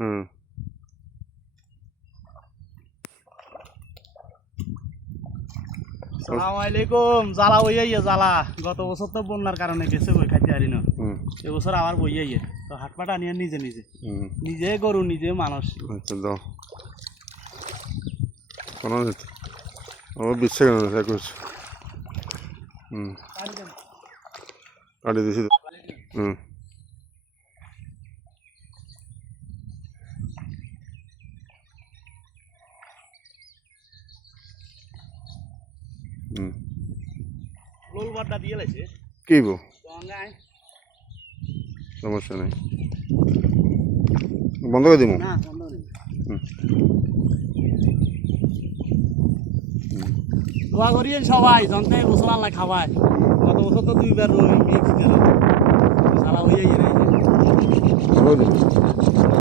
হুম সালাম আলাইকুম জ্বালা বইয়াইয়ে জ্বালা গত বছর তো বন্যার কারণে গেছে বই খাইতে পারি না এবছর আবার বইয়াইয়ে তো হাটপাট আনিয়ে নিজে নিজে নিজে গরু নিজে মানুষ আচ্ছা দাও কোনো যেত ও বিচ্ছে কেন একুশ কাটি দিছি হুম হুম লোল বাড্ডা দিয়ে লাইছে কি গো নাই সমস্যা নেই বন্ধ করে দিব না বন্ধ নেই দোয়া করিয়েন সবাই জনতে বছর আল্লাহ খাওয়ায় গত বছর তো দুইবার রই মিক্স করে সারা হয়ে গেছে বন্ধ করে দিব